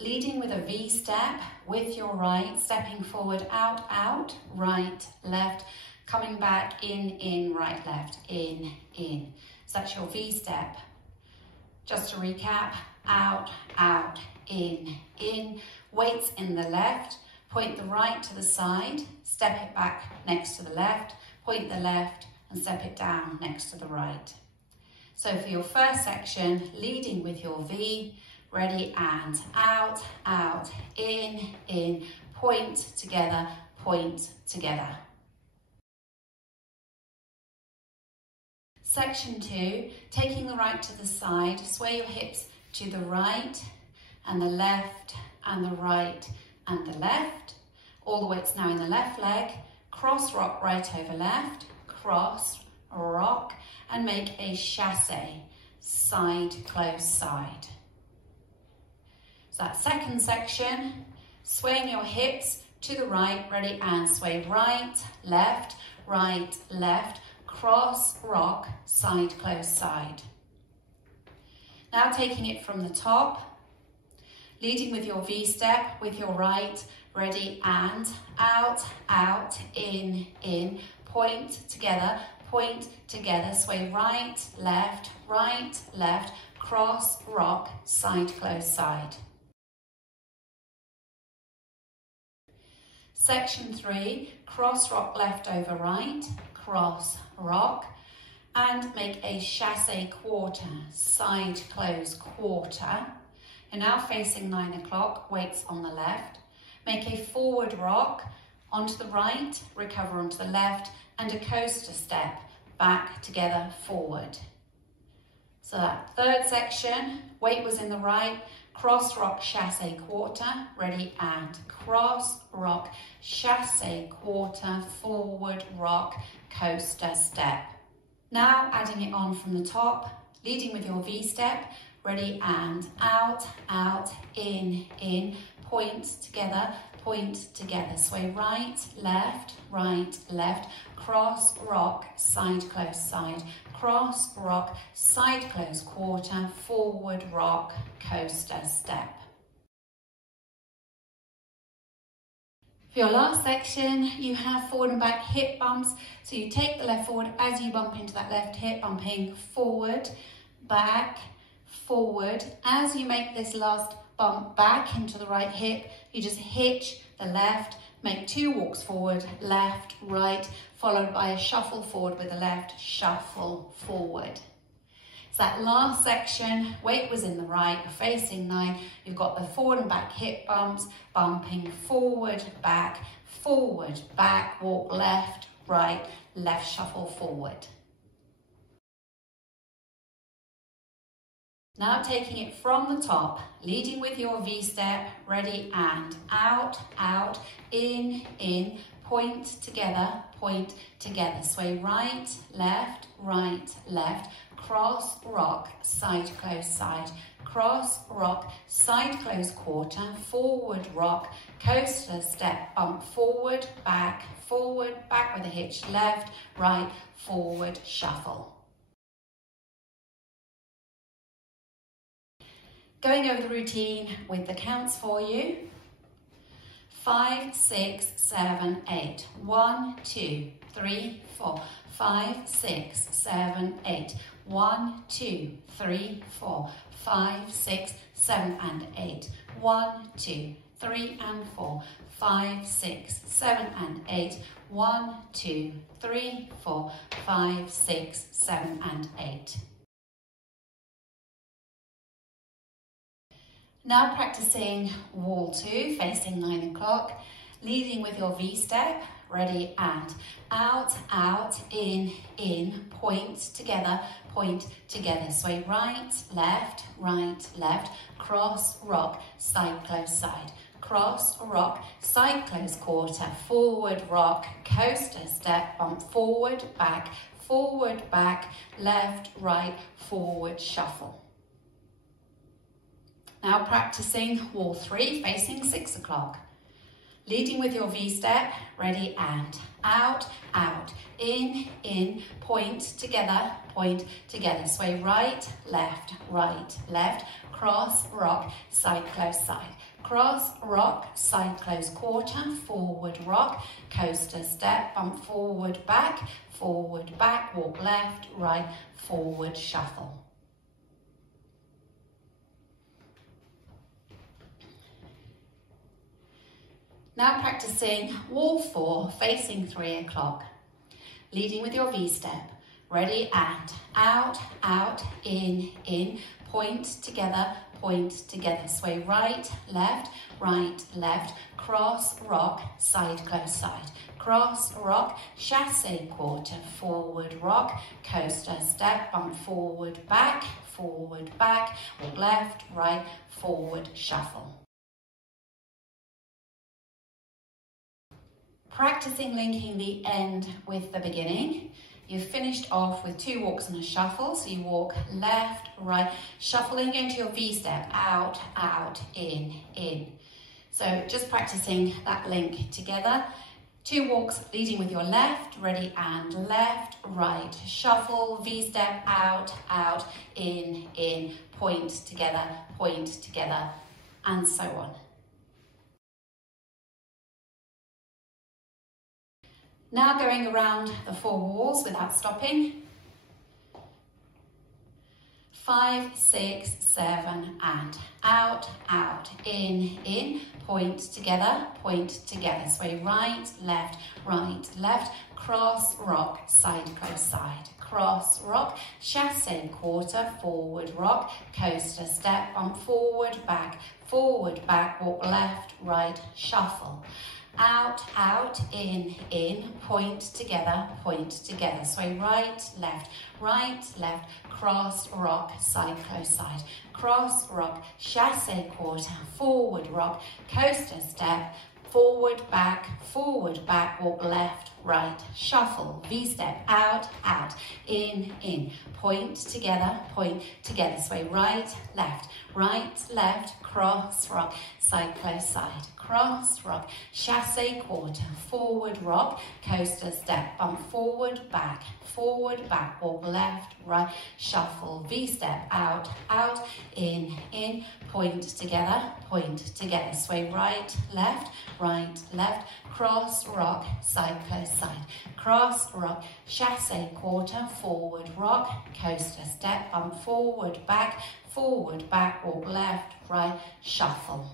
Leading with a V step with your right, stepping forward, out, out, right, left, coming back, in, right, left, in. So that's your V step. Just to recap, out, out, in. Weights in the left, point the right to the side, step it back next to the left, point the left and step it down next to the right. So for your first section, leading with your V, ready and out, out, in, point together, point together. Section 2, taking the right to the side, sway your hips to the right and the left and the right and the left. All the weight's now in the left leg. Cross rock right over left, cross, rock, and make a chassé, side, close, side. So that second section, swaying your hips to the right, ready and sway right, left, cross, rock, side, close, side. Now taking it from the top, leading with your V step with your right, ready and out, out, in, point together, sway right, left, cross, rock, side, close, side. Section 3, cross, rock, left over right, cross, rock, and make a chassé quarter, side, close, quarter. You're now facing 9 o'clock, weights on the left. Make a forward rock onto the right, recover onto the left, and a coaster step, back, together, forward. So that third section, weight was in the right, cross, rock, chassé, quarter, ready and cross, rock, chassé, quarter, forward, rock, coaster, step. Now adding it on from the top, leading with your V step, ready and out, out, in, point together, sway right, left, cross, rock, side, close, side, cross, rock, side, close, quarter, forward, rock, coaster, step. For your last section, you have forward and back hip bumps. So you take the left forward as you bump into that left hip, bumping forward, back, forward. As you make this last bump back into the right hip, you just hitch the left, make 2 walks forward, left, right, followed by a shuffle forward with the left, shuffle forward. So that last section, weight was in the right, you're facing 9, you've got the forward and back hip bumps, bumping forward, back, walk left, right, left, shuffle forward. Now taking it from the top, leading with your V step, ready and out, out, in, point together, sway right, left, cross, rock, side, close, side, cross, rock, side, close, quarter, forward, rock, coaster, step, bump, forward, back with a hitch, left, right, forward, shuffle. Going over the routine with the counts for you. 5, 6, 7, 8. 1, 2, 3, 4. 5, 6, 7, 8. 1, 2, 3, 4. 5, 6, 7 and 8. 1, 2, 3 and 4. 5, 6, 7 and 8. 1, 2, 3, 4. 5, 6, 7 and 8. Now practicing wall 2, facing 9 o'clock, leading with your V step, ready and out, out, in, point together, sway right, left, cross, rock, side, close, side, cross, rock, side, close, quarter, forward, rock, coaster, step, bump, forward, back, left, right, forward, shuffle. Now practicing wall 3, facing 6 o'clock. Leading with your V step, ready and out, out, in, point together, sway right, left, cross, rock, side, close, side, cross, rock, side close quarter, forward rock, coaster step, bump forward, back, walk left, right, forward shuffle. Now practicing wall 4, facing 3 o'clock. Leading with your V-step. Ready, and out, out, in, point together, sway right, left, cross, rock, side, close, side, cross, rock, chassé quarter, forward rock, coaster step, bump forward, back, walk left, right, forward shuffle. Practicing linking the end with the beginning. You've finished off with 2 walks and a shuffle, so you walk left, right, shuffling into your V-step, out, out, in. So just practicing that link together. 2 walks leading with your left, ready, and left, right, shuffle, V-step, out, out, in, point together, and so on. Now going around the 4 walls without stopping. 5, 6, 7, and out, out, in, point together, sway right, left, cross, rock, side, close, side, cross, rock, chassé quarter, forward rock, coaster step, bump forward, back, walk left, right, shuffle. Out, out, in, point together, sway right, left, cross, rock, side, close, side, cross, rock, chassé quarter, forward rock, coaster step, forward, back, walk left, right, shuffle, V-step, out, out, in, point together, sway right, left, cross, rock, side, close, side, cross, rock, chassé quarter, forward rock, coaster step, bump forward, back, walk left, right, shuffle, V-step, out, out, in, point together, sway right, left, cross, rock, side, close, side, cross, rock, chassé quarter, forward rock, coaster step, bump forward, back, walk left, right, shuffle.